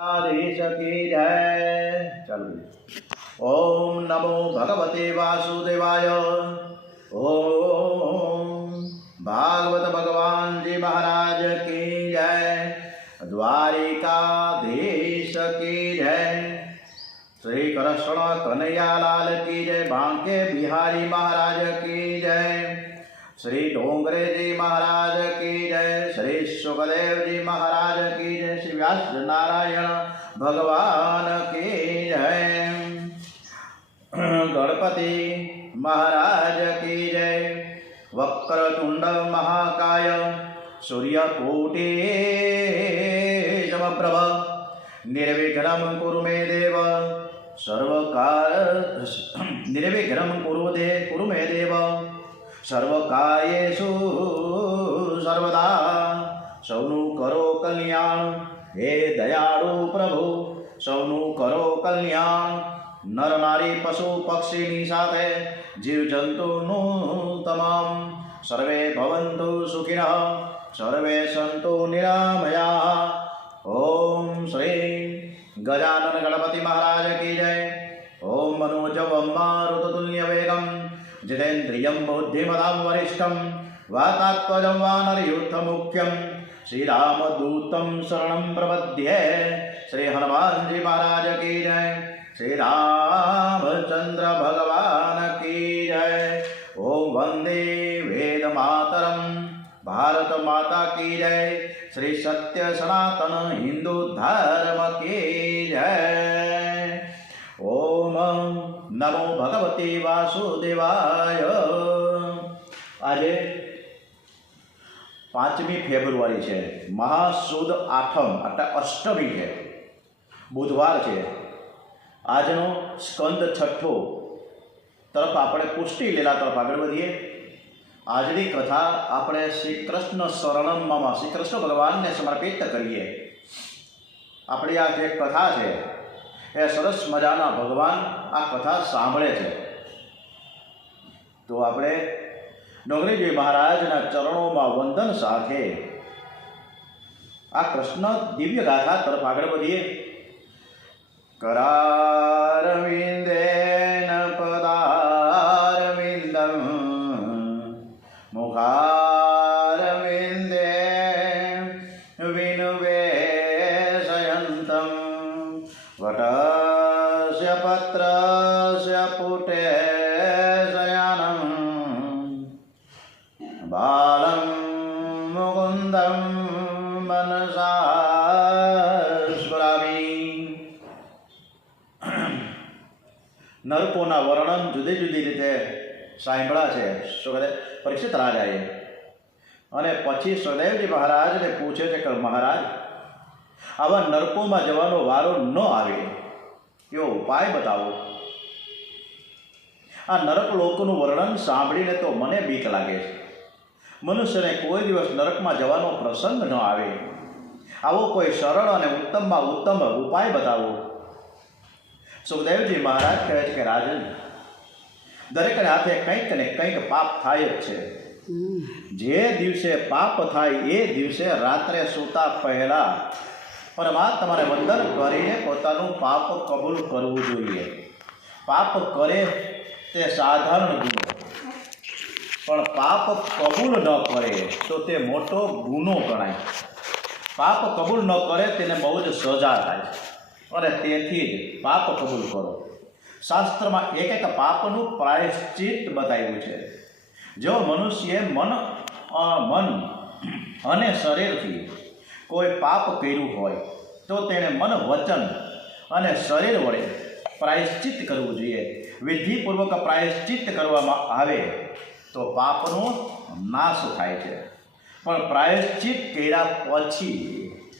आदेश की जय। चलो। ओम नमो भगवते वासुदेवाय। ओम भागवत भगवान जी महाराज की जय। द्वारिकाधीश की जय। श्री कृष्ण कन्हैयालाल की जय। बांके बिहारी महाराज की जय। श्री डोंगरे जी महाराज की जय। श्री सुखदेव जी महाराज की जय। श्री व्यास नारायण भगवान की जय। गणपति महाराज की जय। वक्रतुंड महाकाय सूर्यकोटि समप्रभ निर्विघ्नं कुरु मे देव निर्विघ्नं कुरु मे देव सर्वकार्येषु सर्वदा सौनु करो कल्याण। हे दयाळु प्रभु सौनु करो कल्याण। नर नारी पशु पक्षीनी साथे जीव जंतुनु तमाम सर्वे भवन्तु सुखिनः सर्वे सन्तु निरामयाः। ओम श्री गजानन गणपति महाराज की जय। ओम मनोजवं मारुततुल्य वेगं जितेन्द्रियं बुद्धिमतां वरिष्ठं वातात्मजं वानरयूथमुख्यं श्रीरामदूतं शरणं प्रपद्ये। श्री हनुमान जी महाराज की जय। श्री रामचंद्र भगवान की जय। ओम वंदे वेद मातरम भारत माता की जय। श्री सत्य सनातन हिंदू धर्म की जय। ओम नमो भगवते वासुदेवाय। आज 5મી ફેબ્રુઆરી છે, મહાસુદ આઠમ એટલે અષ્ટમી છે, બુધવાર છે। આજનો સ્કંદ છઠ્ઠો તરફ આપણે પુષ્ટિ લીલા તરફ આગળ વધીએ। આજની કથા આપણે શ્રી કૃષ્ણ શરણમમાં શ્રી કૃષ્ણ ભગવાનને સમર્પિત કરીએ। આપણી આ જે કથા છે એ સરસ મજાના ભગવાન આ કથા સાંભળે છે, તો આપણે ડોંગરીજી મહારાજના ચરણોમાં વંદન સાથે આ કૃષ્ણ દિવ્ય ગાથા તરફ આગળ વધીએ। करारविन्देन पदारविन्दं मुखारविन्दे विनुवेशयन्तं वटस्य पत्रस्य पुटे शयनं बालं मुकुन्दं मनसा स्मरामि। નરકોના વર્ણન જુદી જુદી રીતે સાંભળ્યા છે પરીક્ષિત રાજાએ, અને પછી સદેવજી મહારાજને પૂછે છે કે મહારાજ, આવા નરકોમાં જવાનો વારો ન આવે એવો ઉપાય બતાવો। આ નરક લોકોનું વર્ણન સાંભળીને તો મને બીક લાગે છે। મનુષ્યને કોઈ દિવસ નરકમાં જવાનો પ્રસંગ ન આવે, આવો કોઈ સરળ અને ઉત્તમમાં ઉત્તમ ઉપાય બતાવો। સુખદેવજી મહારાજ કહે છે કે રાજન, દરેકને હાથે કંઈક ને કંઈક પાપ થાય જ છે। જે દિવસે પાપ થાય એ દિવસે રાત્રે સૂતા પહેલા પરમાત્માને વંદન કરીને પોતાનું પાપ કબૂલ કરવું જોઈએ। પાપ કરે તે સાધારણ ગુનો, પણ પાપ કબૂલ ન કરે તો તે મોટો ગુનો ગણાય। પાપ કબૂલ ન કરે તેને બહુ જ સજા થાય, અને તેથી જ પાપ કબૂલ કરો। શાસ્ત્રમાં એક એક પાપનું પ્રાયશ્ચિત બતાવ્યું છે। જો મનુષ્યએ મન અને શરીરથી કોઈ પાપ કર્યું હોય તો તેણે મન, વચન અને શરીર વડે પ્રાયશ્ચિત કરવું જોઈએ। વિધિપૂર્વક પ્રાયશ્ચિત કરવામાં આવે તો પાપનો નાશ થાય છે, પણ પ્રાયશ્ચિત કર્યા પછી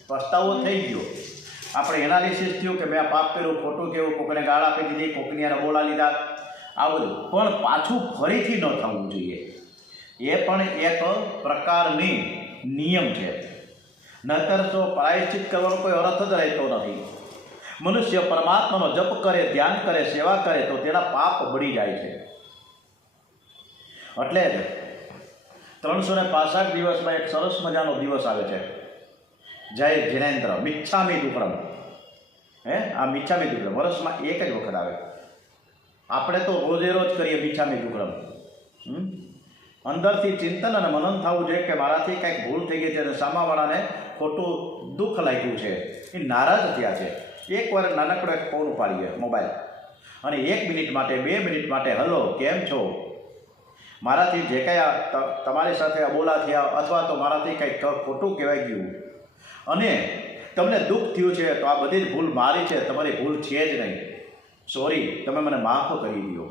પસ્તાવો થઈ ગયો, આપણે એનાલિસિસ થયું કે મેં આ પાપ કર્યું, ખોટું કેવું, કોકને ગાળ આપી દીધી, કોકની યાર બોલા લીધા, આ બધું પણ પાછું ફરીથી ન થવું જોઈએ। એ પણ એક પ્રકારની નિયમ છે, નહીતર તો પ્રાયશ્ચિત કરવાનો કોઈ અર્થ જ રહેતો નથી। મનુષ્ય પરમાત્માનો જપ કરે, ધ્યાન કરે, સેવા કરે તો તેના પાપ બળી જાય છે। એટલે જ 365 દિવસમાં એક સરસ મજાનો દિવસ આવે છે, જય જિનેન્દ્ર મિચ્છામી દુક્કડમ, આ મીઠામી દુક્કડમ વર્ષમાં એક જ વખત આવે. આપણે તો રોજે રોજ કરીએ મીઠામી દુક્કડમ. અંદરથી ચિંતન અને મનન થવું જોઈએ કે મારાથી કંઈક ભૂલ થઈ ગઈ છે અને સામાવાળાને ખોટું દુઃખ લાગ્યું છે, એ નારાજ થયા છે. એકવાર નાનકડો એક ફોન ઉપાડીએ મોબાઈલ અને 1 મિનિટ માટે 2 મિનિટ માટે હલો કેમ છો, મારાથી જે કંઈ તમારી સાથે અબોલા થયા અથવા તો મારાથી કંઈક ખોટું કહેવાઈ ગયું અને તમને દુઃખ થયું છે તો આ બધી જ ભૂલ મારી છે, તમારી ભૂલ છે જ નહીં, સોરી, તમે મને માફ કરી દો.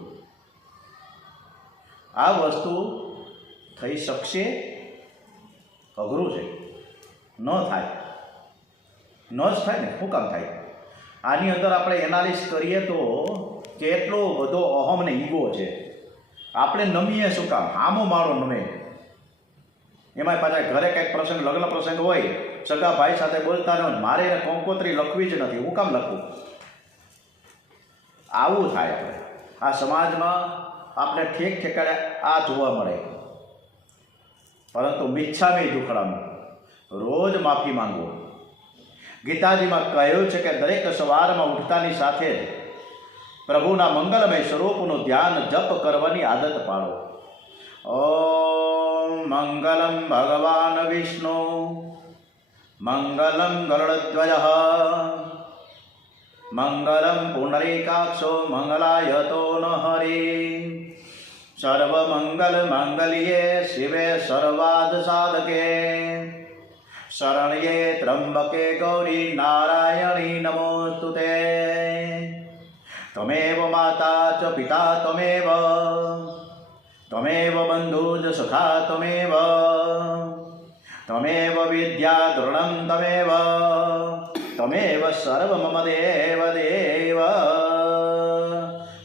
આ વસ્તુ થઈ શકશે? અઘરું છે. ન થાય, ન જ થાય ને. શું કામ થાય? આની અંદર આપણે એનાલિસ કરીએ તો કેટલો બધો અહમ ને ઈગો છે. આપણે નમીએ શું કામ? આમો માળો નમે. એમાં પાછા ઘરે કંઈક પ્રસંગ, લગ્ન પ્રસંગ હોય, સગા ભાઈ સાથે બોલતા ન હોય, મારે એને કંકોત્રી લખવી જ નથી, હું કામ લખું? આવું થાય. આપણે આ સમાજમાં આપણે ઠેક ઠેકાડે આ જોવા મળે. પરંતુ મિચ્છામી દુક્કડમ, રોજ માફી માંગો. ગીતાજીમાં કહ્યું છે કે દરેક સવારમાં ઉઠતાની સાથે જ પ્રભુના મંગલમય સ્વરૂપનું ધ્યાન જપ કરવાની આદત પાડો. ઓમ મંગલમ ભગવાન વિષ્ણુ મંગલમ ગરુડધ્વજ મંગલમ પુંડરીકાક્ષો મંગલાયતો ન હરિ સર્વમંગલ માંગલ્યે શિવે સર્વાર્થ સાધકે શરણ્યે ત્રંબકે ગૌરી નારાયણી નમોસ્તુતે. ત્વમેવ માતા ચ પિતા ત્વમેવ ત્વમેવ બંધુજ સખા ત્વમેવ ત્વમેવ વિદ્યા દ્રઢં ત્વમેવ ત્વમેવ સર્વ મમ દેવ દેવ.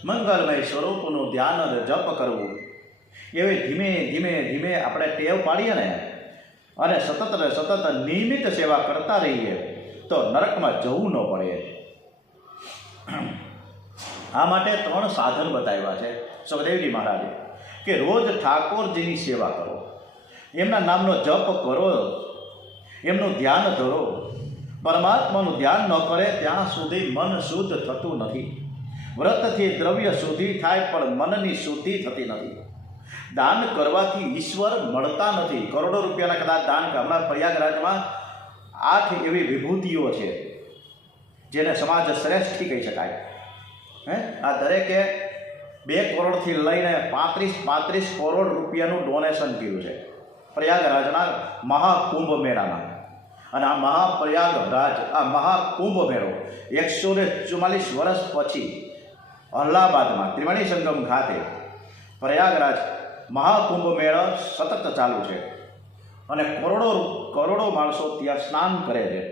મંગલમય સ્વરૂપનું ધ્યાન અને જપ કરવું, એવી ધીમે ધીમે ધીમે આપણે ટેવ પાડીએ ને અને સતત ને સતત નિયમિત સેવા કરતા રહીએ તો નરકમાં જવું ન પડે. આ માટે 3 સાધન બતાવ્યા છે સુખદેવજી મહારાજે કે રોજ ઠાકોરજીની સેવા કરો, એમના નામનો જપ કરો, એમનું ધ્યાન ધરો. પરમાત્માનું ધ્યાન ન કરે ત્યાં સુધી મન શુદ્ધ થતું નથી. વ્રતથી દ્રવ્ય શુદ્ધિ થાય પણ મનની શુદ્ધિ થતી નથી. દાન કરવાથી ઈશ્વર મળતા નથી. કરોડો રૂપિયાના કદાચ દાન, હમણાં પ્રયાગરાજમાં 8 એવી વિભૂતિઓ છે જેને સમાજ શ્રેષ્ઠી કહી શકાય. આ દરેકે 2 કરોડથી લઈને 35 કરોડ રૂપિયાનું ડોનેશન કર્યું છે પ્રયાગરાજના મહાકુંભ મેળામાં. અને આ મહાપ્રયાગરાજ, આ મહાકુંભ મેળો 144 વર્ષ પછી અલ્હાબાદમાં ત્રિવેણી સંગમ ખાતે પ્રયાગરાજ મહાકુંભ મેળો સતત ચાલુ છે અને કરોડો માણસો ત્યાં સ્નાન કરે છે.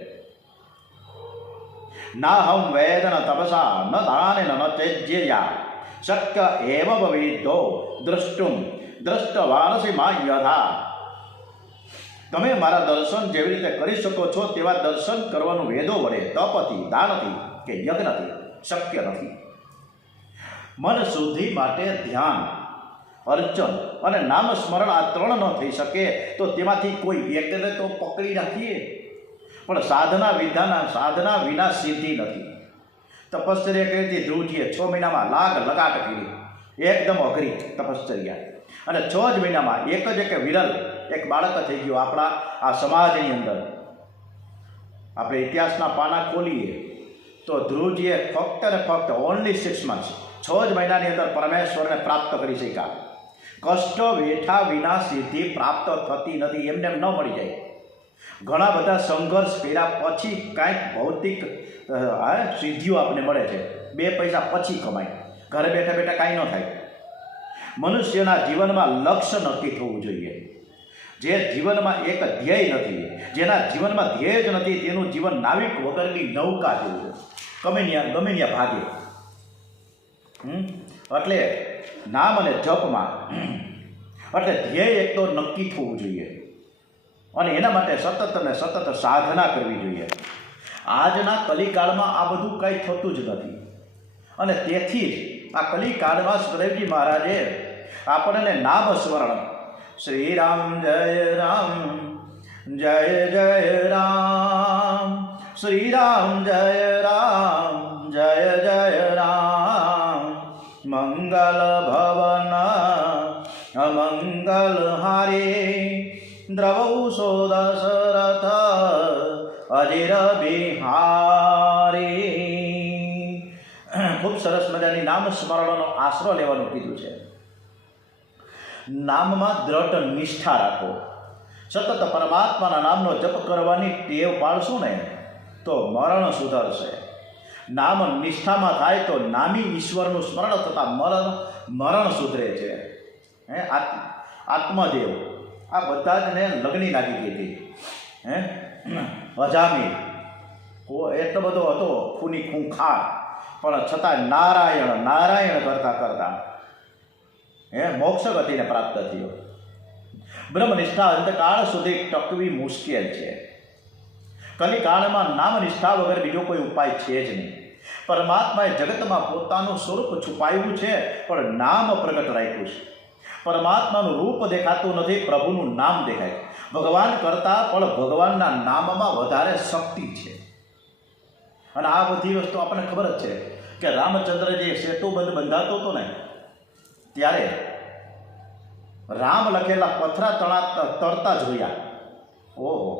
ના હમ વેદ ન તપસા ન દાન ન તેજ્યયા શક્ય એવ ભવિદ્ધો દ્રષ્ટુમ દ્રષ્ટવાનસી મા યથા. તમે મારા દર્શન જેવી રીતે કરી શકો છો તેવા દર્શન કરવાનું વેદો વડે, તપથી, દાનથી કે યજ્ઞથી શક્ય નથી. મન શુદ્ધિ માટે ધ્યાન, અર્ચન અને નામ સ્મરણ આ 3 ન થઈ શકે તો તેમાંથી કોઈ એકને તો પકડી રાખીએ. પણ સાધના વિના સિદ્ધિ નથી. તપશ્ચર્યા કરી હતી ધ્રુવજીએ 6 મહિનામાં લાગ લગાટ કરી, એકદમ અઘરી તપશ્ચર્યા. અને 6 જ મહિનામાં એક વિરલ એક બાળક થઈ ગયો આપણા આ સમાજની અંદર. આપણે ઇતિહાસના પાના ખોલીએ તો ધ્રુવજીએ ફક્ત ને ફક્ત ઓનલી 6 months, 6 જ મહિનાની અંદર પરમેશ્વરને પ્રાપ્ત કરી શક્યા. કષ્ટ વેઠા વિના સિદ્ધિ પ્રાપ્ત થતી નથી, એમને ન મળી જાય. ઘણા બધા સંઘર્ષ કર્યા પછી કાંઈક ભૌતિક સિદ્ધિઓ આપણને મળે છે. 2 પૈસા પછી કમાય, ઘરે બેઠા બેઠા કાંઈ ન થાય. મનુષ્યના જીવનમાં લક્ષ્ય નક્કી થવું જોઈએ. જે જીવનમાં એક ધ્યેય નથી, જેના જીવનમાં ધ્યેય જ નથી, તેનું જીવન નાવિક વગરની નૌકા જેવું છે, ગમે ત્યાં ભાગે. એટલે નામ અને જપમાં એટલે ધ્યેય એક તો નક્કી થવું જોઈએ અને એના માટે સતત અને સતત સાધના કરવી જોઈએ. આજના કલિકાળમાં આ બધું કંઈ થતું જ નથી અને તેથી જ આ કલિકાળમાં સુખદેવજી મહારાજે આપણને નામ સ્મરણ, શ્રી રામ જય રામ જય જય રામ, શ્રી રામ જય રામ દ્રવૌસો દશરથ અજીર બિહારી. ખૂબ સરસ મજાની નામ સ્મરણનો આશરો લેવાનું કીધું છે. નામમાં દ્રઢ નિષ્ઠા રાખો. સતત પરમાત્માના નામનો જપ કરવાની ટેવ પાડશો ને તો મરણ સુધરશે. નામ નિષ્ઠામાં થાય તો નામી ઈશ્વરનું સ્મરણ થતાં મરણ સુધરે છે. આત્મદેવ આ બધા જ ને લગ્ની લાગી ગઈ હતી. અજામી એટલો બધો હતો ખૂની ખૂંખાર, પણ છતાં નારાયણ નારાયણ કરતા કરતા મોક્ષ ગતિને પ્રાપ્ત થયો. બ્રહ્મનિષ્ઠા અંતકાળ સુધી ટકવી મુશ્કેલ છે. કલિકાળમાં નામનિષ્ઠા વગર બીજો કોઈ ઉપાય છે જ નહીં. પરમાત્માએ જગતમાં પોતાનું સ્વરૂપ છુપાવ્યું છે, પણ નામ પ્રગટ રાખ્યું છે. પરમાત્માનું રૂપ દેખાતું નથી, પ્રભુનું નામ દેખાય. ભગવાન કરતાં પણ ભગવાનના નામમાં વધારે શક્તિ છે. અને આ બધી વસ્તુ આપણને ખબર જ છે કે રામચંદ્ર જે સેતુબંધ બંધાતો હતો ને ત્યારે રામ લખેલા પથરા તરતા જોયા. ઓહો,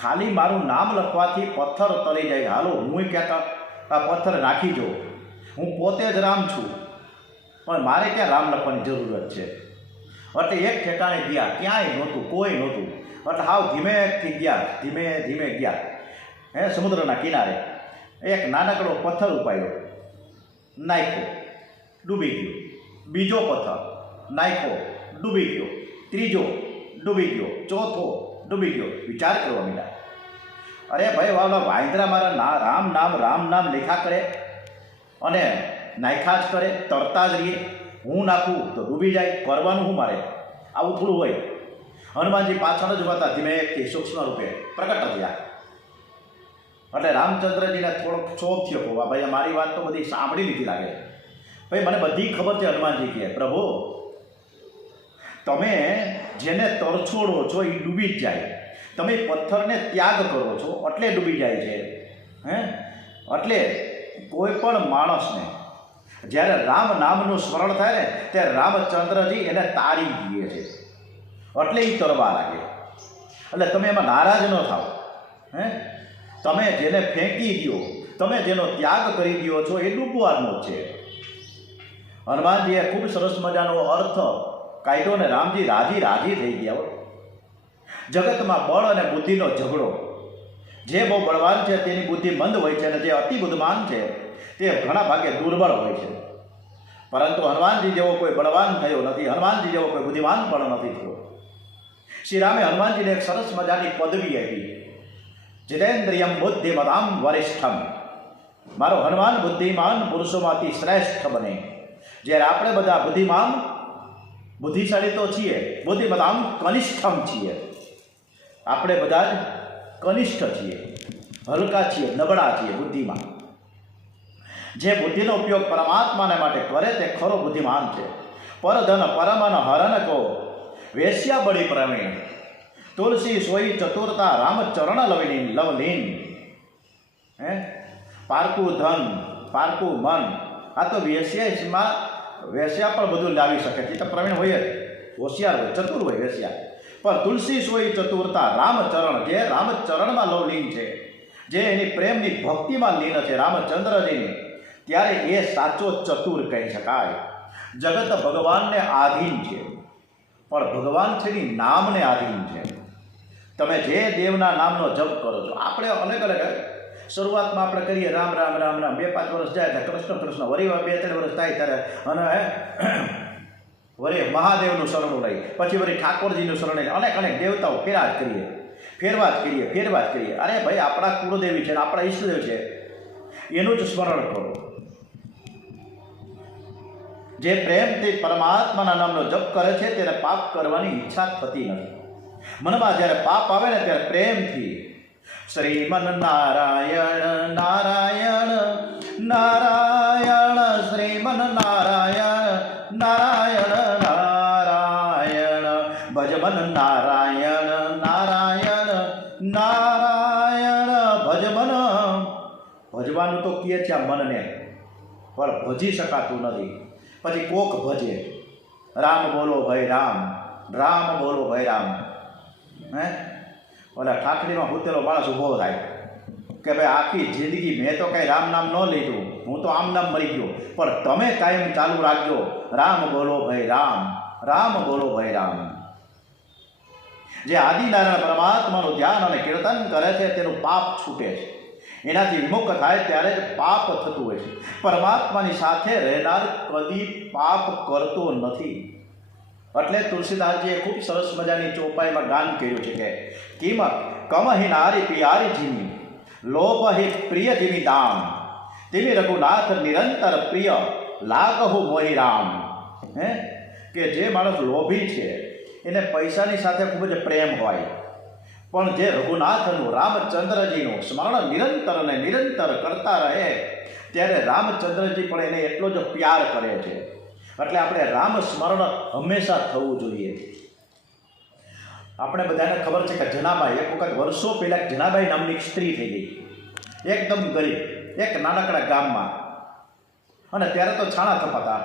ખાલી મારું નામ લખવાથી પથ્થર તરી જાય. હાલો હું ક્યાંક આ પથ્થર નાખી જો, હું પોતે જ રામ છું, પણ મારે ક્યાં રામ લખવાની જરૂરત છે. એટલે એક ઠેકાણે ગયા, ક્યાંય નહોતું, કોઈ નહોતું. એટલે હાવ ધીમેથી ગયા, ધીમે ધીમે ગયા. સમુદ્રના કિનારે એક નાનકડો પથ્થર ઉપાડ્યો, નાખ્યો, ડૂબી ગયો. બીજો પથ્થર નાખ્યો, ડૂબી ગયો. ત્રીજો ડૂબી ગયો. ચોથો ડૂબી ગયો. વિચાર કરવા માંડ્યા, અરે ભાઈ વાલા વાંદરા મારા રામ નામ લેખા કરે અને નાખ્યા જ કરે, તરતા જ રહીએ. હું નાખું તો ડૂબી જાય, કરવાનું હું મારે? આવું થોડું હોય. હનુમાનજી પાછળ જ હતા, ધીમેથી સૂક્ષ્મ રૂપે પ્રગટ થયા. એટલે રામચંદ્રજીને થોડોક ક્ષોભ થયો. હોવા ભાઈ મારી વાત તો બધી સાંભળી લીધી લાગે. ભાઈ મને બધી ખબર છે. હનુમાનજી કહે, પ્રભુ તમે જેને તરછોડો છો એ ડૂબી જ જાય. તમે પથ્થરને ત્યાગ કરો છો એટલે ડૂબી જાય છે. એટલે કોઈ પણ માણસને જ્યારે રામ નામનું સ્મરણ થાય ને ત્યારે રામચંદ્રજી એને તારી દે છે, એટલે એ તરવા લાગે. એટલે તમે એમાં નારાજ ન થાઓ. તમે જેને ફેંકી દો, તમે જેનો ત્યાગ કરી દો છો એ ડૂબવાનો છે. હનુમાનજીએ ખૂબ સરસ મજાનો અર્થ કાઢ્યો ને રામજી રાજી થઈ ગયા. જગતમાં બળ અને બુદ્ધિનો ઝઘડો. જે બહુ બળવાન છે તેની બુદ્ધિ મંદ હોય છે, અને જે અતિ બુદ્ધિમાન છે તે ઘણા ભાગે દુર્બળ હોય છે. પરંતુ હનુમાનજી જેવો કોઈ બળવાન થયો નથી, હનુમાનજી જેવો કોઈ બુદ્ધિમાન પણ નથી થયો. શ્રી રામે હનુમાનજીને એક સરસ મજાની પદવી આપી, જીતેન્દ્રિયમ બુદ્ધિમતામ વરિષ્ઠમ. મારો હનુમાન બુદ્ધિમાન પુરુષોમાંથી શ્રેષ્ઠ બને. જ્યારે આપણે બધા બુદ્ધિશાળી તો છીએ, બુદ્ધિમતામ કનિષ્ઠમ છીએ. આપણે બધા જ કનિષ્ઠ છીએ, હલકા છીએ, નબળા છીએ બુદ્ધિમાં. જે બુદ્ધિનો ઉપયોગ પરમાત્માને માટે કરે તે ખરો બુદ્ધિમાન છે. પરધન પરમન હરન કો વેશ્યા બળી પ્રવીણ. તુલસી સોઈ ચતુરતા રામચરણ લવલીન. પારકું ધન પારકું મન. આ તો વેશ્યામાં વેશ્યા પણ બધું લાવી શકે છે. તો પ્રવીણ હોય જ, હોશિયાર હોય, ચતુર હોય વેશ્યા. પણ તુલસી સોઈ ચતુરતા રામચરણ, જે રામચરણમાં લવલીન છે, જે એની પ્રેમની ભક્તિમાં લીન છે રામચંદ્રજીની, ત્યારે એ સાચો ચતુર કહી શકાય. જગત ભગવાનને આધીન છે, પણ ભગવાન છે એ નામને આધીન છે. તમે જે દેવના નામનો જપ કરો છો, આપણે અલગ અલગ શરૂઆતમાં આપણે કરીએ રામ રામ રામ રામ, 2-5 વર્ષ જાય એટલે કૃષ્ણ કૃષ્ણ, વરી 2-3 વર્ષ થાય ત્યારે અને વળી મહાદેવનું શરણું લઈ, પછી વળી ઠાકોરજીનું શરણ લઈ, અનેક દેવતાઓ ફેરવા જ કરીએ. અરે ભાઈ આપણા કુળદેવી છે ને આપણા ઈષ્ટદેવ છે, એનું જ સ્મરણ કરો. જે પ્રેમથી પરમાત્માના નામનો જપ કરે છે તેને પાપ કરવાની ઈચ્છા થતી નથી. મનમાં જ્યારે પાપ આવે ને ત્યારે પ્રેમથી શ્રીમન નારાયણ નારાયણ નારાયણ, શ્રીમન નારાયણ નારાયણ નારાયણ, ભજમન નારાયણ નારાયણ નારાયણ, ભજમન. ભજવાનું તો કહે છે આ મનને, પણ ભજી શકાતું નથી. પછી કોક ભજે રામ બોલો ભાઈ રામ, રામ બોલો ભાઈ રામ. હે ઓલા ઠાકડીમાં હૂતેલો માણસ ઊભો થાય કે ભાઈ આખી જિંદગી મેં તો કાંઈ રામ નામ ન લીધું, હું તો આમ નામ મરી ગયો, પણ તમે કાયમ ચાલુ રાખજો, રામ બોલો ભાઈ રામ, રામ બોલો ભાઈ રામ. જે આદિનારાયણ પરમાત્માનું ધ્યાન અને કીર્તન કરે છે તેનું પાપ છૂટે છે, એનાથી વિમુખ થાય ત્યારે જ પાપ થતું હોય છે. પરમાત્માની સાથે રહેનાર કદી પાપ કરતો નથી. એટલે તુલસીદાસજીએ ખૂબ સરસ મજાની ચોપાઈમાં ગાન કર્યું છે કે કિંમત કમહિ નારી પિયારી જીની લોભ હિ પ્રિય જીની દામ તેવી રઘુનાથ નિરંતર પ્રિય લાગહુ મોહી રામ. હે કે જે માણસ લોભી છે એને પૈસાની સાથે ખૂબ જ પ્રેમ હોય, પણ જે રઘુનાથનું રામચંદ્રજીનું સ્મરણ નિરંતર અને નિરંતર કરતા રહે ત્યારે રામચંદ્રજી પણ એને એટલો જ પ્યાર કરે છે. એટલે આપણે રામ સ્મરણ હંમેશા થવું જોઈએ. આપણે બધાને ખબર છે કે જનાબાઈ એક વખત વર્ષો પહેલાં જનાબાઈ નામની એક સ્ત્રી થઈ ગઈ, એકદમ ગરીબ, એક નાનકડા ગામમાં. અને ત્યારે તો છાણા થપાતા.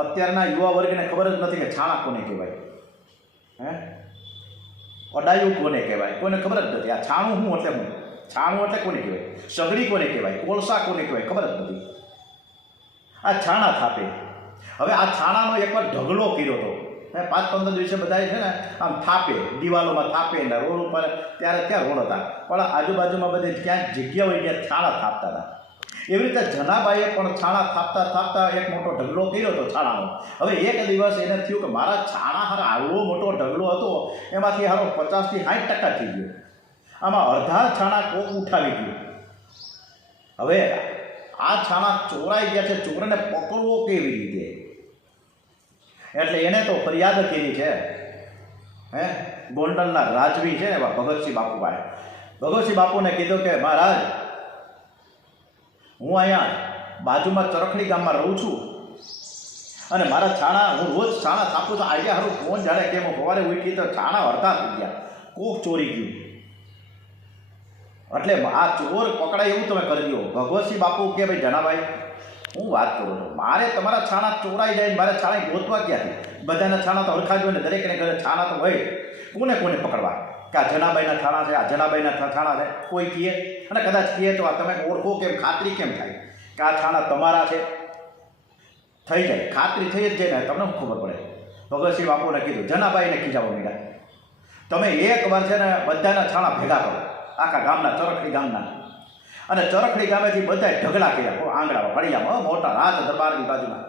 અત્યારના યુવા વર્ગને ખબર જ નથી કે છાણા કોને કહેવાય, હે અડાયું કોને કહેવાય, કોઈને ખબર જ નથી. આ છાણું શું એટલે હું, છાણું એટલે કોને કહેવાય, સગડી કોને કહેવાય, કોલસા કોને કહેવાય, ખબર જ નથી. આ છાણા થાપે. હવે આ છાણાનો એકવાર ઢગલો કર્યો હતો. 5-15 દિવસે બધા છે ને આમ થાપે, દિવાલોમાં થાપે ને રોડ ઉપર. ત્યારે ક્યાં રોડ હતા, પણ આજુબાજુમાં બધે ક્યાંક જગ્યા હોય ત્યાં છાણા થાપતા હતા. એવી રીતે જનાબાઈએ પણ છાણા થાપતા થાપતા એક મોટો ઢગલો કર્યો હતો છાણાનો. હવે એક દિવસ એને થયું કે મારા છાણા હારા આવડો મોટો ઢગલો હતો, એમાંથી હારો 50 થી 60% થઈ ગયો. આમાં અડધા છાણા કોક ઉઠાવી ગયું. હવે આ છાણા ચોરાઈ ગયા છે, ચોરને પકડવો કેવી રીતે? એટલે એને તો ફરિયાદ કરી છે. હે ગોંડલના રાજવી છે ને ભગતસિંહ બાપુ પાસે. ભગતસિંહ બાપુને કીધું કે મહારાજ, હું અહીંયા બાજુમાં ચરખડી ગામમાં રહું છું અને મારા છાણા હું રોજ છાણા થાપું છું. આઈડિયા સારું ફોન જાણે કેમ સવારે ઉઠી તો છાણા અડધા થઈ ગયા, કોક ચોરી ગયું. એટલે આ ચોર પકડાય એવું તમે કરી દો. ભગવતસિંહ બાપુ કે ભાઈ જનાભાઈ, હું વાત કરું છું, મારે તમારા છાણા ચોરાઈ જાય, મારે છાણા ગોતવા ક્યાંથી? બધાના છાણા તો હરખા જ હોય ને, દરેકને ઘરે છાણા તો હોય. કોને કોને પકડવા કે આ જનાબાઈના છાણા છે, આ જનાબાઈના છાણા છે? કોઈ કહે, અને કદાચ કહે તો આ તમે ઓળખો કેમ, ખાતરી કેમ થાય કે આ છાણા તમારા છે? થઈ જાય, ખાતરી થઈ જ જાય ને, તમને શું ખબર પડે? ભગતસિંહ બાપુને કીધું, જનાબાઈને ખીજાવો મીડા, તમે એકવાર છે ને બધાના છાણા ભેગા કરો, આખા ગામના, ચરખડી ગામના. અને ચરખડી ગામેથી બધાએ ઢગલા કર્યા આંગણામાં, ફળિયામાં, મોટા રાજ દરબારની બાજુમાં.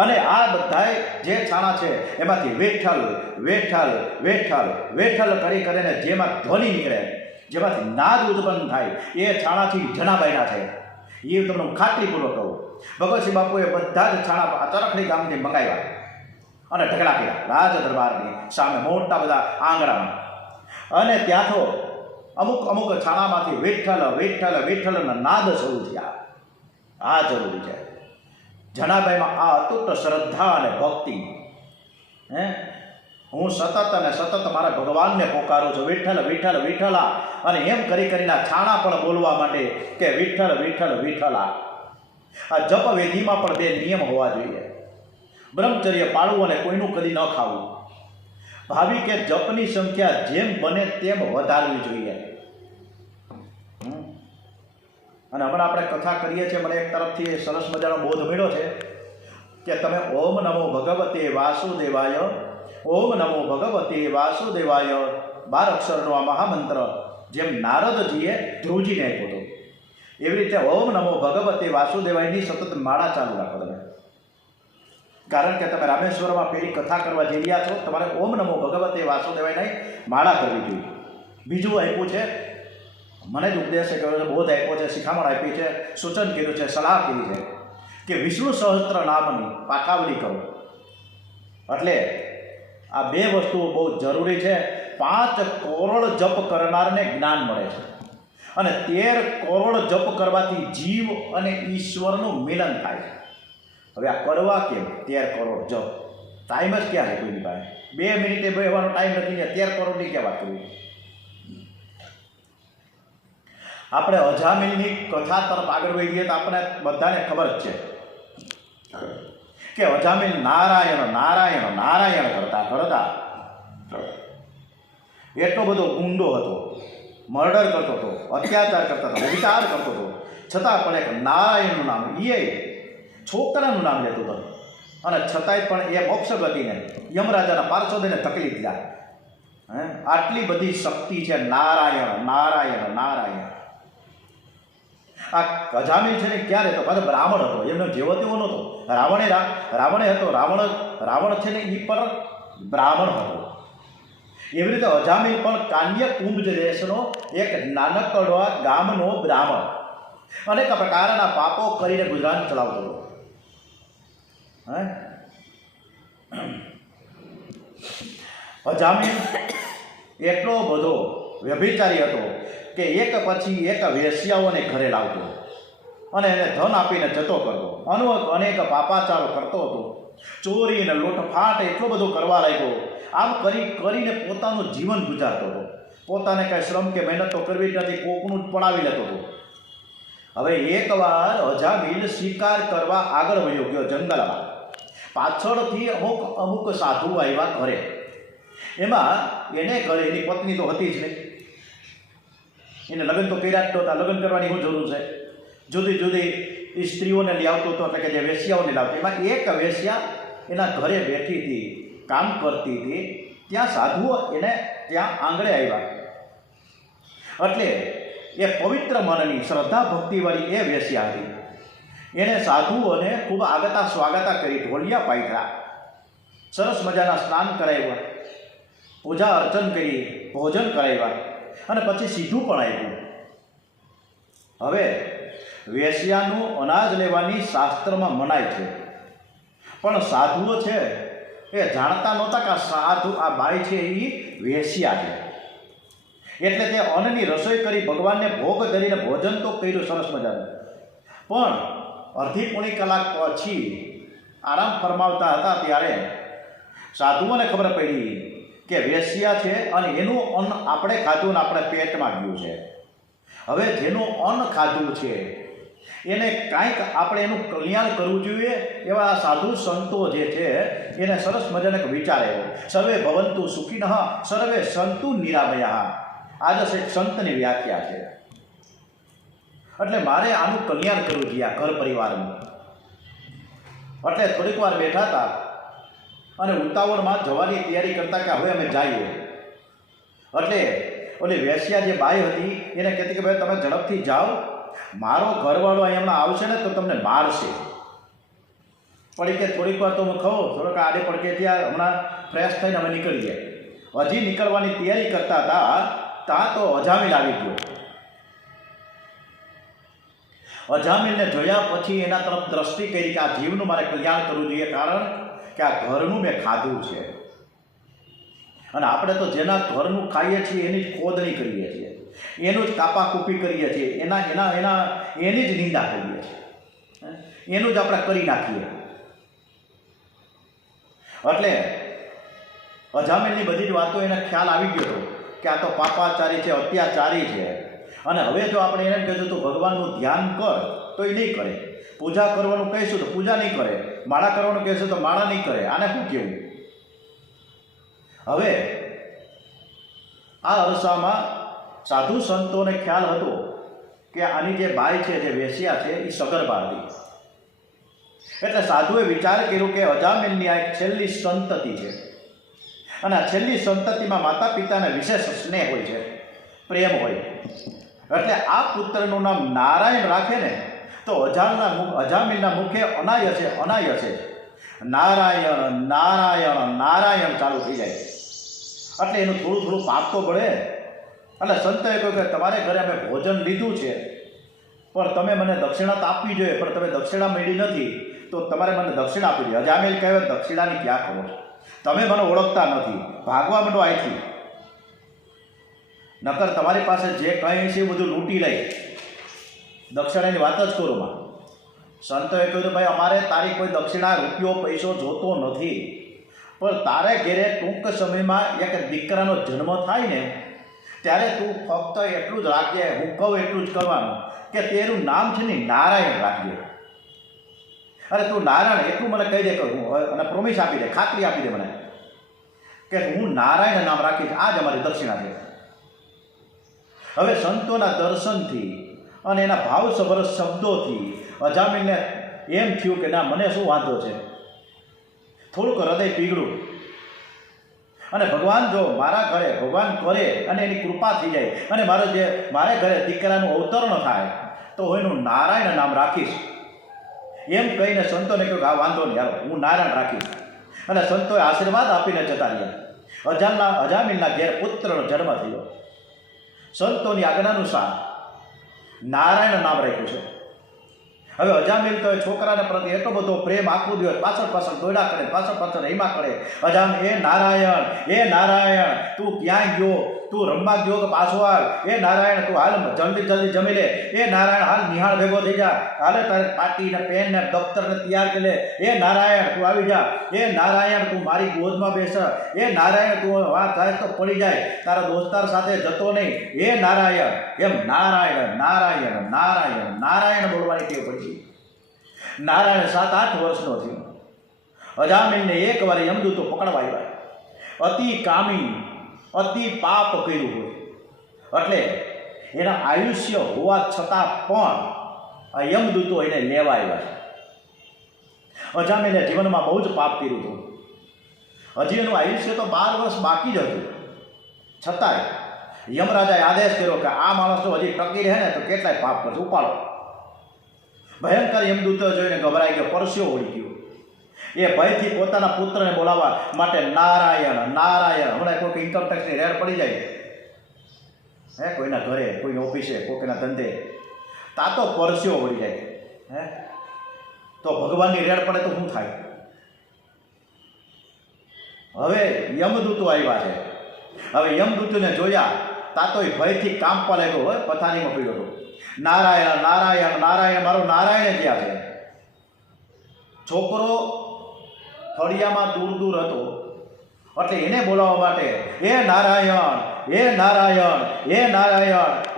અને આ બધાએ જે છાણા છે એમાંથી વેઠલ વેઠલ વેઠલ વેઠલ કરી કરીને જેમાં ધ્વનિ નીકળે, જેમાંથી નાદ ઉત્પન્ન થાય, એ છાણાથી જનાબાઈના છે. એ તમને હું ખાતરીપૂર્વક કહું. ભગતસિંહ બાપુએ બધા જ છાણા ચરખડી ગામથી મંગાવ્યા અને ઢગલા કર્યા રાજ દરબારની સામે, મોટા બધા આંગણામાં. અને ત્યાં તો અમુક અમુક છાણામાંથી વિઠ્ઠલ વિઠ્ઠલ વિઠ્ઠલના નાદ શરૂ થયા. આ જરૂરી છે. જનાબાઈમાં આ અતૂટ શ્રદ્ધા અને ભક્તિ. હે હું સતત અને સતત મારા ભગવાનને પોકારું છું, વિઠ્ઠલ વિઠ્ઠલ વિઠ્ઠલા. અને એમ કરી કરીને છાણા પણ બોલવા માટે કે વિઠ્ઠલ વિઠ્ઠલ વિઠ્ઠલા. આ જપ વિધિમાં પણ 2 નિયમ હોવા જોઈએ. બ્રહ્મચર્ય પાળવું અને કોઈનું કદી ન ખાવું. ભાવિ કે જપની સંખ્યા જેમ બને તેમ વધારવી જોઈએ. અને હમણાં આપણે કથા કરીએ છીએ, મને એક તરફથી સરસ મજાનો બોધ મળ્યો છે કે તમે ઓમ નમો ભગવતે વાસુદેવાય, ઓમ નમો ભગવતે વાસુદેવાય 12 અક્ષરનો આ મહામંત્ર જેમ નારદજીએ ધ્રુવજીને આપ્યો હતો, એવી રીતે ઓમ નમો ભગવતે વાસુદેવાયની સતત માળા ચાલુ રાખો તમે. કારણ કે તમે રામેશ્વરમાં પેલી કથા કરવા જઈ રહ્યા છો, તમારે ઓમ નમો ભગવતે વાસુદેવાયની માળા કરવી જોઈએ. બીજું આપ્યું છે, મને જ ઉપદેશ કર્યો છે, બોધ આપ્યો છે, શિખામણ આપી છે, સૂચન કર્યું છે, સલાહ કરી છે કે વિષ્ણુ સહસ્ત્ર નામની પાઠાવલી કરો. એટલે આ 2 વસ્તુઓ બહુ જરૂરી છે. 5 કરોડ જપ કરનારને જ્ઞાન મળે છે અને 13 કરોડ જપ કરવાથી જીવ અને ઈશ્વરનું મિલન થાય છે. હવે આ કરવા કેમ 13 કરોડ જપ? ટાઈમ જ ક્યાં છે કોઈની પાસે? 2 મિનિટે બેસવાનો ટાઈમ નથી ને 13 કરોડની ક્યાં વાત કરવી? આપણે અજામિલની કથા તરફ આગળ વધીએ તો આપણે બધાને ખબર જ છે કે અજામિલ નારાયણ નારાયણ નારાયણ કરતા કરતા એટલો બધો ગુંડો હતો, મર્ડર કરતો હતો, અત્યાચાર કરતો હતો, વિચાર કરતો હતો, છતાં પણ એક નારાયણનું નામ, એ છોકરાનું નામ લેતો હતો, અને છતાંય પણ એ મોક્ષ ગતિને યમરાજાના પાર્ષદોને તકલીફ જાય. આટલી બધી શક્તિ છે નારાયણ નારાયણ નારાયણ. આ અજામિલ છે ને ક્યારે તો પાછો બ્રાહ્મણ હતો, એમનો જેવો તેવો નહોતો. રાવણે હતો, રાવણ છે ને એ પણ બ્રાહ્મણ હતો. એવી રીતે અજામિલ પણ કાન્યકુંભ દેશનો એક નાનકડો ગામનો બ્રાહ્મણ, અનેક પ્રકારના પાપો કરીને ગુજરાન ચલાવતો હતો. અજામિલ એટલો બધો વ્યભિચારી હતો કે એક પછી એક વેશ્યાઓને ઘરે લાવતો અને એને ધન આપીને જતો કરતો, અનેક પાપાચારો કરતો હતો. ચોરી અને લૂંટફાટ એટલો બધો કરવા લાગ્યો. આમ કરીને પોતાનું જીવન ગુજારતો હતો. પોતાને કાંઈ શ્રમ કે મહેનત તો કરવી જ નથી, કોકનું જ પડાવી લેતો હતો. હવે એકવાર અજામિલ શિકાર કરવા આગળ વયો ગયો જંગલમાં. પાછળથી અમુક સાધુ આવ્યા ઘરે. એમાં એને ઘરે એની પત્ની તો હતી જ નહીં, એને લગ્ન તો કર્યા જ નહોતા. લગ્ન કરવાની શું જરૂર છે? જુદી જુદી સ્ત્રીઓને લઈ આવતો હતો, એટલે કે જે વેશ્યાઓને લાવતો. એમાં એક વેશ્યા એના ઘરે બેઠી હતી, કામ કરતી હતી. ત્યાં સાધુઓ એને ત્યાં આંગણે આવ્યા. એટલે એ પવિત્ર મનની શ્રદ્ધા ભક્તિવાળી એ વેશ્યા હતી. એણે સાધુઓને ખૂબ આગતા સ્વાગતા કરી, ઢોલિયા પાથર્યા, સરસ મજાના સ્નાન કરાવ્યા, પૂજા અર્ચન કરી, ભોજન કરાવ્યા અને પછી સીધું પણ આવ્યું. હવે વેશ્યાનું અનાજ લેવાની શાસ્ત્રમાં મનાય છે, પણ સાધુઓ છે એ જાણતા નહોતા કે આ બાઈ છે એ વેશ્યા છે. એટલે તે અન્નની રસોઈ કરી, ભગવાનને ભોગ ધરીને ભોજન તો કર્યું સરસ મજાનું, પણ અડધી પોણી કલાક પછી આરામ ફરમાવતા હતા ત્યારે સાધુઓને ખબર પડી કે વેશ્યા છે અને એનું અન્ન આપણે ખાધું ને આપણે પેટમાં ગયું છે. હવે જેનું અન્ન ખાધું છે એને કાંઈક આપણે એનું કલ્યાણ કરવું જોઈએ. એવા સાધુ સંતો જે છે એને સરસ મજાનો એક વિચાર આવ્યો. સર્વે ભવંતુ સુખિનઃ સર્વે સંતુ નિરામયા. આ જ એક સંતની વ્યાખ્યા છે. એટલે મારે આનું કલ્યાણ કરવું જોઈએ આ ઘર પરિવારનું. એટલે થોડીક વાર બેઠા હતા અને ઉતાવળમાં જવાની તૈયારી કરતા કે હવે અમે જઈએ. એટલે ઓલી વેશ્યા જે બાઈ હતી એને કહેતી કે ભાઈ તમે ઝડપથી જાઓ, મારો ઘરવાળો અહીં હમણાં આવશે ને તો તમને મારશે. પડી કે થોડીક વાર તો હું ખાઉં, થોડોક આડે પડકે ત્યાં હમણાં ફ્રેશ થઈને અમે નીકળીએ. હજી નીકળવાની તૈયારી કરતા હતા ત્યાં તો અજામિલ આવી ગયો. અજામિલને જોયા પછી એના તરફ દ્રષ્ટિ કરી કે આ જીવનું મારે કલ્યાણ કરવું જોઈએ, કારણ કે આ ઘરનું મેં ખાધું છે અને આપણે તો જેના ઘરનું ખાઈએ છીએ એની જ ખોદણી કરીએ છીએ, એનું જ કાપાકૂપી કરીએ છીએ, એની જ નિંદા કરીએ છીએ, એનું જ આપણે કરી નાખીએ. એટલે અજામિલની બધી જ વાતો એને ખ્યાલ આવી ગયો હતો કે આ તો પાપાચારી છે, અત્યાચારી છે. અને હવે જો આપણે એને કહીશું તો ભગવાનનું ધ્યાન કર તો એ નહીં કરે, પૂજા કરવાનું કહીશું તો પૂજા નહીં કરે, માળા કરવાનું કહીશું તો માળા નહીં કરે. આને શું કહેવું? હવે આ અરસામાં સાધુ સંતોને ખ્યાલ હતો કે આની જે બાઈ છે, જે વેશ્યા છે, એ સગર્ભા હતી. એટલે સાધુએ વિચાર કર્યો કે અજામિલની આ એક છેલ્લી સંતતિ છે અને આ છેલ્લી સંતતિમાં માતા પિતાને વિશેષ સ્નેહ હોય છે, પ્રેમ હોય. એટલે આ પુત્રનું નામ નારાયણ રાખે ને તો અજામિલના મુખે અનાયસે નારાયણ નારાયણ નારાયણ ચાલુ થઈ જાય. એટલે એનું થોડું થોડું પાપ તો પડે. એટલે સંતોએ કહ્યું કે તમારે ઘરે અમે ભોજન લીધું છે પણ તમે મને દક્ષિણા તો આપવી જોઈએ, પણ તમે દક્ષિણા મળી નથી તો તમારે મને દક્ષિણા આપવી જોઈએ. અજામિલ કહે દક્ષિણાની ક્યાં કરો, તમે મને ઓળખતા નથી, ભાગવા માંડો અહીંથી, નકર તમારી પાસે જે કંઈ છે એ બધું લૂંટી લઈ, દક્ષિણાની વાત જ કરો માં. સંતોએ કહ્યું ભાઈ અમારે તારી કોઈ દક્ષિણા રૂપિયો પૈસો જોતો નથી, પણ તારે ઘેરે ટૂંક સમયમાં એક દીકરાનો જન્મ થાય ને ત્યારે તું ફક્ત એટલું જ રાખજે, હું કહું એટલું જ કરવાનું કે તેનું નામ છે ને નારાયણ રાખજે. અરે તું નારાયણ એટલું મને કહી દે, કરું અને પ્રોમિસ આપી દે, ખાતરી આપી દે મને કે હું નારાયણ નામ રાખીશ, આ જ અમારી દક્ષિણા છે. હવે સંતોના દર્શનથી અને એના ભાવસભર શબ્દોથી અજામિલને એમ થયું કે ના, મને શું વાંધો છે, થોડુંક હૃદય પીગળું. અને ભગવાન જો મારા ઘરે ભગવાન કરે અને એની કૃપા થઈ જાય અને મારે ઘરે દીકરાનું અવતરણ થાય તો હું એનું નારાયણ નામ રાખીશ. એમ કહીને સંતોને કહ્યું કે આ વાંધો નહીં, હાલો હું નારાયણ રાખીશ. અને સંતોએ આશીર્વાદ આપીને જતા રહ્યા. અજામિલના ઘેર પુત્રનો જન્મ થયો. સંતોની આજ્ઞા અનુસાર નારાયણ નામ રાખ્યું છે. હવે અજામિલ તો એ છોકરાને પ્રત્યે એટલો બધો પ્રેમ, આખું દિવસ પાછળ દોડા કરે, પાછળ હિમા કરે. એ નારાયણ તું ક્યાં ગયો, તું રમવા ગયો કે પાછો આવ. એ નારાયણ તું હાલ જલ્દી જમી લે. એ નારાયણ હાલ નિહાળ ભેગો થઈ જા, હાલે તારે પાટી ને પેન ને દફતર ને તૈયાર કરી લે. એ નારાયણ તું આવી જા. એ નારાયણ તું મારી ગોદમાં બેસ. એ નારાયણ તું વાત થાય તો પડી જાય, તારા દોસ્તાર સાથે જતો નહીં. એ નારાયણ, એમ નારાયણ બોલવાની ટેવ પડી. નારાયણ 7-8 વર્ષનો થયો. અજામિલને એકવાર યમદૂતો પકડવા આવ્યા. અતિ કામી, અતિ પાપ કર્યું હોય એટલે એના આયુષ્ય હોવા છતાં પણ આ યમદૂતો એને લેવા આવ્યા. અજામિલે જીવનમાં બહુ જ પાપ કર્યું હતું. હજી એનું આયુષ્ય તો 12 વર્ષ બાકી જ હતું. છતાંય યમરાજાએ આદેશ કર્યો કે આ માણસનો હજી ટકી રહે ને તો કેટલાય પાપ કરશે, ઉપાડો. ભયંકર યમદૂતો જોઈને ગભરાઈ ગયો, પરસ્યો ઓળી ગયો. એ ભયથી પોતાના પુત્રને બોલાવવા માટે નારાયણ. હમણાં કોઈ ઇન્કમટેક્સની રેડ પડી જાય, કોઈના ઘરે, કોઈની ઓફિસે, કોઈના ધંધે, તા તો પરસ્યો ઓળી જાય. તો ભગવાનની રેડ પડે તો શું થાય? હવે યમદૂતો આવ્યા છે. હવે યમદૂતોને જોયા તા તો એ ભયથી કાંપવા લાગ્યો હોય, પથારીમાં પડ્યો હતો. નારાયણ, મારો નારાયણ ક્યાં છે? છોકરો ફળિયામાં દૂર હતો એટલે એને બોલાવવા માટે એ નારાયણ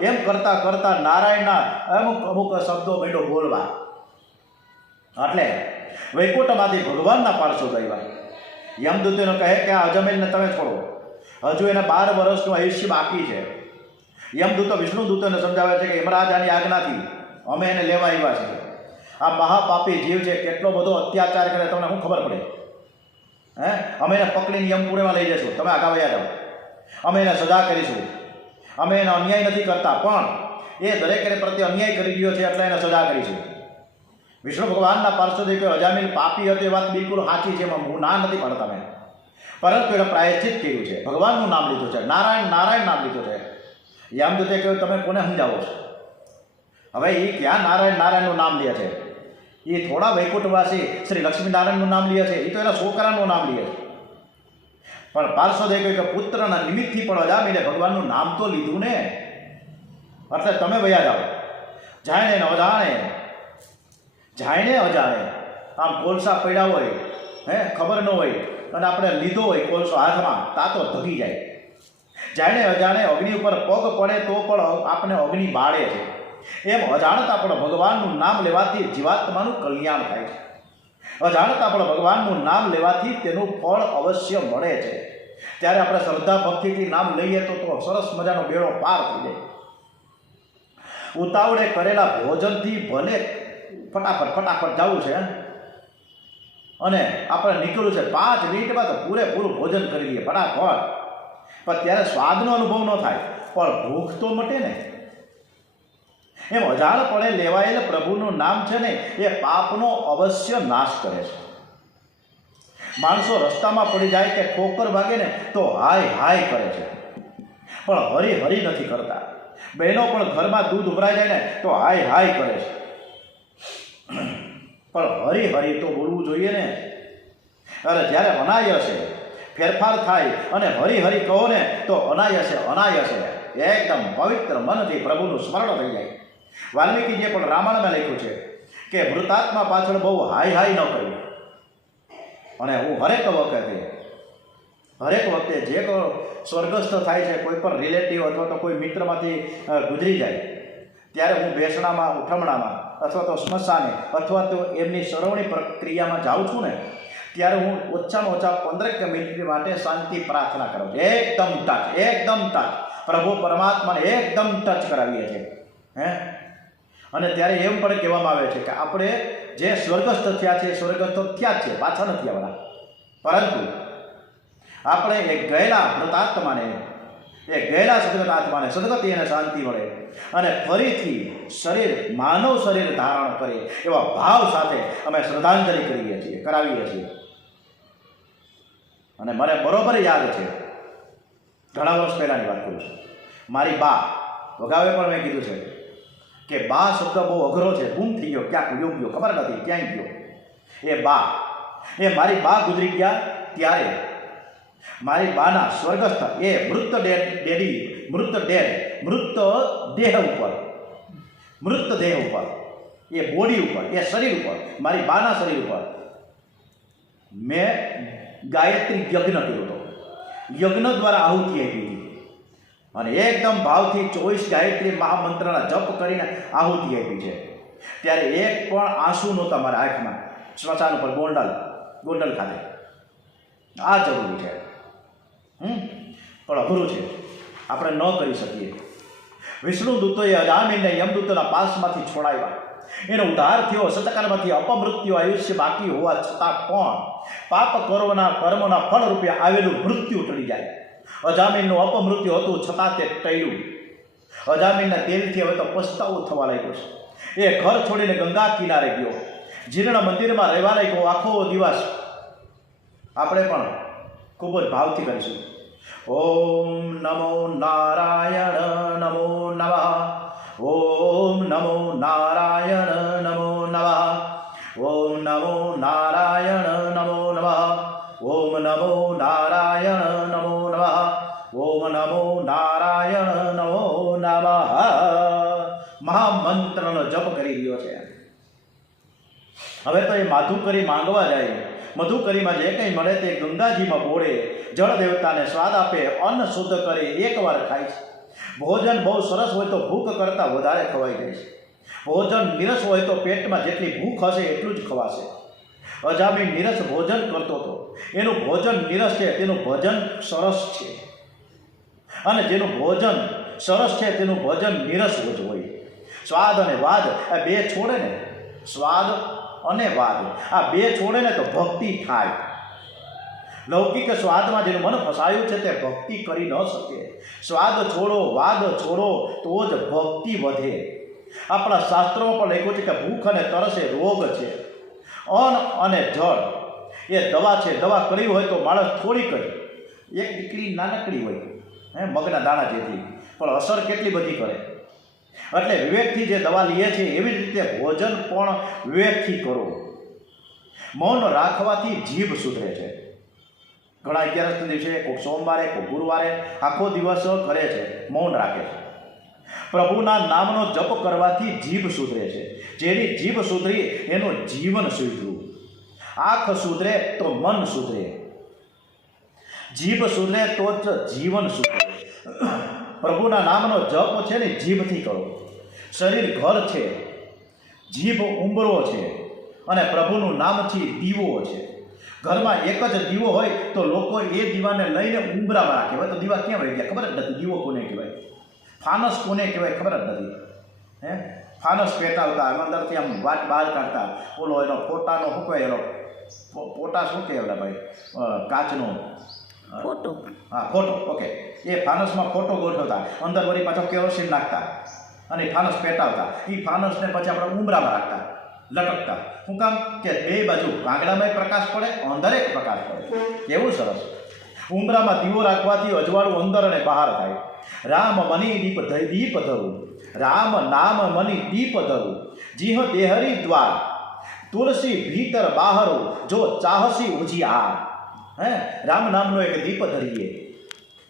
એમ કરતા નારાયણના અમુક શબ્દો માંડ્યો બોલવા. એટલે વૈકુંઠમાંથી ભગવાનના પાર્ષદ આવ્યા. યમદૂતોને કહે કે આ અજામિલને તમે છોડો, હજુ એને 12 વર્ષનું આયુષ્ય બાકી છે. યમદૂતો વિષ્ણુદૂતોને સમજાવે છે કે યમરાજાની આજ્ઞાથી અમે એને લેવા આવ્યા છીએ. આ મહાપાપી જીવ છે, કેટલો બધો અત્યાચાર કરે તમને શું ખબર પડે? અમે એને પકડીને યમપુરીમાં લઈ જઈશું, તમે આગળ વયા જાઓ. અમે એને સજા કરીશું. અમે એને અન્યાય નથી કરતા, પણ એ દરેકને પ્રત્યે અન્યાય કરી રહ્યો છે એટલે એને સજા કરીશું. વિષ્ણુ ભગવાનના પાર્ષદે કહ્યું અજામિલ પાપી હતો, એ વાત બિલકુલ સાચી છે, એમાં હું ના નથી પાડતા મેં, પરંતુ એને પ્રાયશ્ચિત કર્યું છે. ભગવાનનું નામ લીધું છે, નારાયણ નામ લીધું છે. યમદૂતે કહ્યું તમે કોને સમજાવો છો? હવે એ ક્યાં નારાયણનું નામ લે છે? એ થોડા વૈકુંઠવાસી શ્રી લક્ષ્મીનારાયણનું નામ લે છે, એ તો એના છોકરાનું નામ લે છે. પણ પાર્ષદે કહ્યું કે પુત્રના નિમિત્તથી પણ અજામિલે ભગવાનનું નામ તો લીધું ને, એટલે તમે વયા જાઓ. જાણે અજાણે આમ કોલસા પડ્યા હોય, ખબર ન હોય અને આપણે લીધો હોય કોલસો હાથમાં, તા તો ધગી જાય. જાણે અજાણે અગ્નિ ઉપર પગ પડે તો પણ આપણે અગ્નિ બાળે છે. એમ અજાણતા પણ ભગવાનનું નામ લેવાથી જીવાત્માનું કલ્યાણ થાય છે. અજાણતા પણ ભગવાનનું નામ લેવાથી તેનું ફળ અવશ્ય મળે છે. ત્યારે આપણે શ્રદ્ધા ભક્તિથી નામ લઈએ તો સરસ મજાનો બેડો પાર થઈ જાય. ઉતાવળે કરેલા ભોજનથી ભલે ફટાફટ જવું છે અને આપણે નીકળ્યું છે 5 મિનિટમાં તો પૂરેપૂરું ભોજન કરી લઈએ ફટાફટ, પણ ત્યારે સ્વાદનો અનુભવ ન થાય પણ ભૂખ તો મટે ને. એમ અજાણપણે લેવાયેલ પ્રભુનું નામ છે ને એ પાપનો અવશ્ય નાશ કરે છે. માણસો રસ્તામાં પડી જાય કે ઠોકર વાગે ને તો હાય કરે છે, પણ હરી નથી કરતા. બહેનો પણ ઘરમાં દૂધ ઉભરાઈ જાય ને તો હાય કરે છે, પણ હરી તો બોલવું જોઈએ ને. અરે જ્યારે અનાયસે ફેરફાર થાય અને હરી કહો ને તો અનાયસે એકદમ પવિત્ર મનથી પ્રભુનું સ્મરણ થઈ જાય. વાલ્મીકીજીએ પણ રામાયણમાં લખ્યું છે કે મૃતાત્મા પાછળ બહુ હાય ન કર્યું. અને હું હરેક વખતે જે સ્વર્ગસ્થ થાય છે, કોઈ પણ રિલેટિવ અથવા તો કોઈ મિત્રમાંથી ગુજરી જાય, ત્યારે હું બેસણામાં, ઉઠમણામાં અથવા તો સ્મશાને અથવા તો એમની સરવણી પ્રક્રિયામાં જાઉં છું ને, ત્યારે હું ઓછામાં ઓછા 15 મિનિટ માટે શાંતિ પ્રાર્થના કરું છું. એકદમ ટચ પ્રભુ પરમાત્માને એકદમ ટચ કરાવીએ છીએ. અને ત્યારે એમ પણ કહેવામાં આવે છે કે આપણે જે સ્વર્ગસ્થ થયા છે સ્વર્ગસ્થ થયા જ છે, પાછા નથી આવવાના. પરંતુ આપણે એક ગયેલા મૃતાત્માને, એ ગયેલા સદગત આત્માને સદગતિ અને શાંતિ મળે અને ફરીથી શરીર, માનવ શરીર ધારણ કરે એવા ભાવ સાથે અમે શ્રદ્ધાંજલિ કરાવીએ છીએ. અને મને બરોબર યાદ છે, ઘણા વર્ષ પહેલાંની વાત કરું છું. મારી બા, વગાવે પણ મેં કીધું છે કે બા શબ્દ બહુ અઘરો છે, ગુમ થઈ ગયો, ક્યાંક યોગ ગયો, ખબર નથી ક્યાંય ગયો. મારી બા ગુજરી ગયા ત્યારે મારી બાના સ્વર્ગસ્થ એ મૃતદેહ ઉપર એ બોડી ઉપર, એ શરીર ઉપર, મારી બાના શરીર ઉપર મેં ગાયત્રી યજ્ઞ કર્યો હતો. યજ્ઞ દ્વારા આહુતિ આપી હતી અને એકદમ ભાવથી 24 ગાયત્રી મહામંત્રના જપ કરીને આહુતિ આપી છે. ત્યારે એક પણ આંસુ નહોતા મારા આંખમાં. સ્મશાન ઉપર ગોંડલ ખાતે. આ જરૂરી છે, પણ અઘરું છે, આપણે ન કરી શકીએ. વિષ્ણુ દૂતોએ અજામીનને યમદૂતોના પાસમાંથી છોડાવ્યા. એનો ઉદ્ધાર થયો. સતકાળમાંથી અપમૃત્યુ આયુષ્ય બાકી હોવા છતાં પણ પાપ કર્મોના ફળ રૂપે આવેલું મૃત્યુ ટળી જાય. અજામીનનું અપમૃત્યુ હતું છતાં તે ટળ્યું. અજામીનના તેલથી હવે તો પસ્તાવો થવા લાગ્યો છે. એ ઘર છોડીને ગંગા કિનારે ગયો. જીર્ણ મંદિરમાં રહેવા લાગ્યો આખો દિવસ. આપણે પણ ખૂબ જ ભાવથી કરીશું. ઓમ નમો નારાયણ નમો નમઃ. ઓમ નમો નારાયણ નમો નમઃ. ઓમ નમો નારાયણ નમો નમઃ. ઓમ નમો નારાયણ નમો નમઃ. ઓમ નમો નારાયણ નમો નમઃ. મહામંત્રનો જપ કરી રહ્યો છે. હવે તો એ માધુકરી માંગવા જાય. મધુકરીમાં જે કંઈ મળે તે ગંગાજીમાં બોળે. જળ દેવતાને સ્વાદ આપે, અન્ન શુદ્ધ કરે, એકવાર ખાય છે. ભોજન બહુ સરસ હોય તો ભૂખ કરતાં વધારે ખવાઈ જાય છે. ભોજન નીરસ હોય તો પેટમાં જેટલી ભૂખ હશે એટલું જ ખવાશે. અજામીન નીરસ ભોજન કરતો હતો. એનું ભોજન નીરસ છે, તેનું ભજન સરસ છે. અને જેનું ભોજન સરસ છે તેનું ભજન નીરસ જ હોય. સ્વાદ અને વાદ આ બે છોડે ને, સ્વાદ અને વાદ આ બે છોડે ને તો ભક્તિ થાય. લૌકિક સ્વાદમાં જેનું મન ફસાયું છે તે ભક્તિ કરી ન શકે. સ્વાદ છોડો, વાદ છોડો તો જ ભક્તિ વધે. આપણા શાસ્ત્રોમાં પણ લખ્યું છે કે ભૂખ અને તરસ એ રોગ છે. અન્ન અને જળ એ દવા છે. દવા કરી હોય તો માણસ થોડીક જ, એક દીકરી નાનકડી હોય, મગના દાણા જેટલી, પણ અસર કેટલી બધી કરે. એટલે વિવેકથી જે દવા લઈએ છીએ એવી રીતે ભોજન પણ વિવેકથી કરો. મૌન રાખવાથી જીભ સુધરે છે. ઘણા 11 દિવસે, કોઈ સોમવારે, કોઈ ગુરુવારે આખો દિવસ કરે છે, મૌન રાખે છે. પ્રભુના નામનો જપ કરવાથી જીભ સુધરે છે. જેની જીભ સુધરી એનું જીવન સુધર્યું. આંખ સુધરે તો મન સુધરે. જીભ સુધરે તો જ જીવન સુધરે. પ્રભુના નામનો જપ છે ને જીભથી કરો. શરીર ઘર છે, જીભ ઉંબરો છે અને પ્રભુનું નામથી દીવો છે. ઘરમાં એક જ દીવો હોય તો લોકો એ દીવાને લઈને ઉંબરામાં રાખે. હવે તો દીવા ક્યાં વહી ગયા ખબર જ નથી. દીવો કોને કહેવાય, ફાનસ કોને કહેવાય ખબર જ નથી. ફાનસ પેટાવતા, અંદરથી આમ વાત બહાર કાઢતા. ઓલો એનો ફોટાનો શું કહેવાય, એનો ફોટા શું કહેવાય ભાઈ, કાચનો ફોટો. હા, ફોટો. ઓકે. એ ફાનસમાં ફોટો ગોઠવતા, અંદર વળી પાછો કેરોસીન નાખતા અને ફાનસ પેટાવતા. એ ફાનસને પછી આપણે ઉંબરામાં રાખતા, લટકતા. શું કામ? કે બે બાજુ કાંગડામાં પ્રકાશ પડે, અંદર એક પ્રકાશ પડે. કેવું સરસ. ઉંબરામાં દીવો રાખવાથી અજવાળું અંદર અને બહાર થાય. રામ મની દીપ ધરું, રામ નામ મની દીપ ધરું, જીહ દેહરી દ્વાર, તુલસી ભીતર બહારો, જો ચાહસી ઉજિયાર. રામ નામનો એક દીપ ધરીએ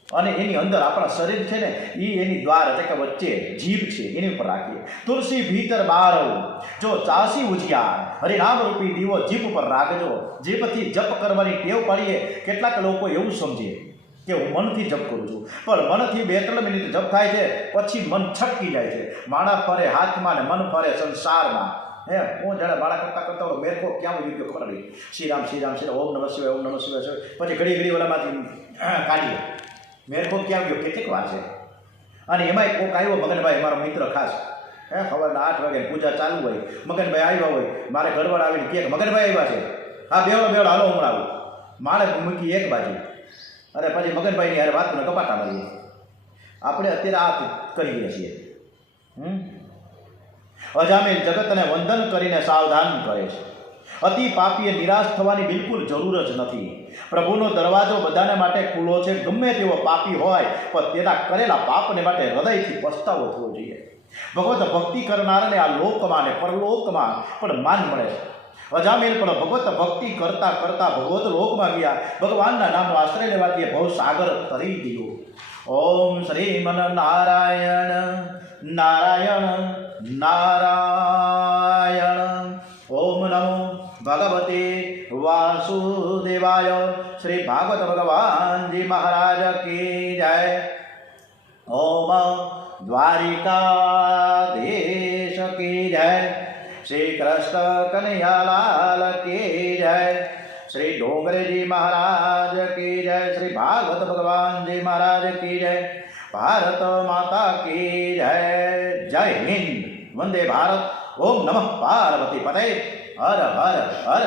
અને એની અંદર આપણા શરીર છે ને એ એની દ્વાર એટલે કે વચ્ચે જીભ છે એની ઉપર રાખીએ. તુલસી ભીતર બહાર જો ચાસી ઉજિયાર, હરિનામ રૂપી દીવો જીભ ઉપર રાખજો. જીભથી જપ કરવાની ટેવ પાડીએ. કેટલાક લોકો એવું સમજે કે હું મનથી જપ કરું છું, પણ મનથી 2-3 મિનિટ જપ થાય છે, પછી મન છટકી જાય છે. માણા ફરે હાથમાં ને મન ફરે સંસારમાં. હે હું જાણે બાળા કરતા કરતા ઓલો મેરખો ક્યાં વહી ગયો ખબર નહીં. શ્રી રામ શ્રી રામ શ્રી રામ, ઓમ નમઃ શિવાય ઓમ નમઃ શિવાય. પછી ઘડી ઘડી ઓલામાંથી કાઢીએ મેરખો ક્યાં ગયો કેટલીક વાર છે. અને એમાંય કોક આવ્યો મગનભાઈ મારો મિત્ર ખાસ, હે સવારના 8 વાગે પૂજા ચાલુ હોય, મગનભાઈ આવ્યા હોય, મારે ગડબડ આવીને કહે મગનભાઈ આવ્યા છે, હા બેવડો હાલો હમણાં આવું. મારે મૂકી એક બાજુ અને પછી મગનભાઈની યાર વાતને કપાટા મારીએ. આપણે અત્યારે આ કરીએ છીએ. અજામિલ જગતને વંદન કરીને સાવધાન કરે છે. અતિ પાપીએ નિરાશ થવાની બિલકુલ જરૂર જ નથી. પ્રભુનો દરવાજો બધાને માટે ખુલ્લો છે. ગમે તેવો પાપી હોય પણ તેના કરેલા પાપને માટે હૃદયથી પસ્તાવો થવો જોઈએ. ભગવત ભક્તિ કરનારને આ લોકમાં ને પરલોકમાં પણ માન મળે છે. અજામિલ પણ ભગવત ભક્તિ કરતા કરતા ભગવત લોકમાં ગયા. ભગવાનના નામનો આશ્રય લેવાથી ભવ સાગર તરી ગયો. ઓમ શ્રીમન નારાયણ નારાયણ નારાયણ. ઓમ નમો ભગવતે વાસુદેવાય. શ્રી ભાગવત ભગવાનજી મહારાજ કી જય. ઓમ દ્વારિકાધીશ કી જય. શ્રી કૃષ્ણ કનૈયાલાલ કી જય. શ્રી ડોંગરેજી મહારાજ કી જય. શ્રી ભાગવત ભગવાનજી મહારાજ કી જય. ભારત માતા કી જય. જય હિન્દ. વંદે ભારત. ઓમ નમઃ પાર્વતી પતે. હર હર હર.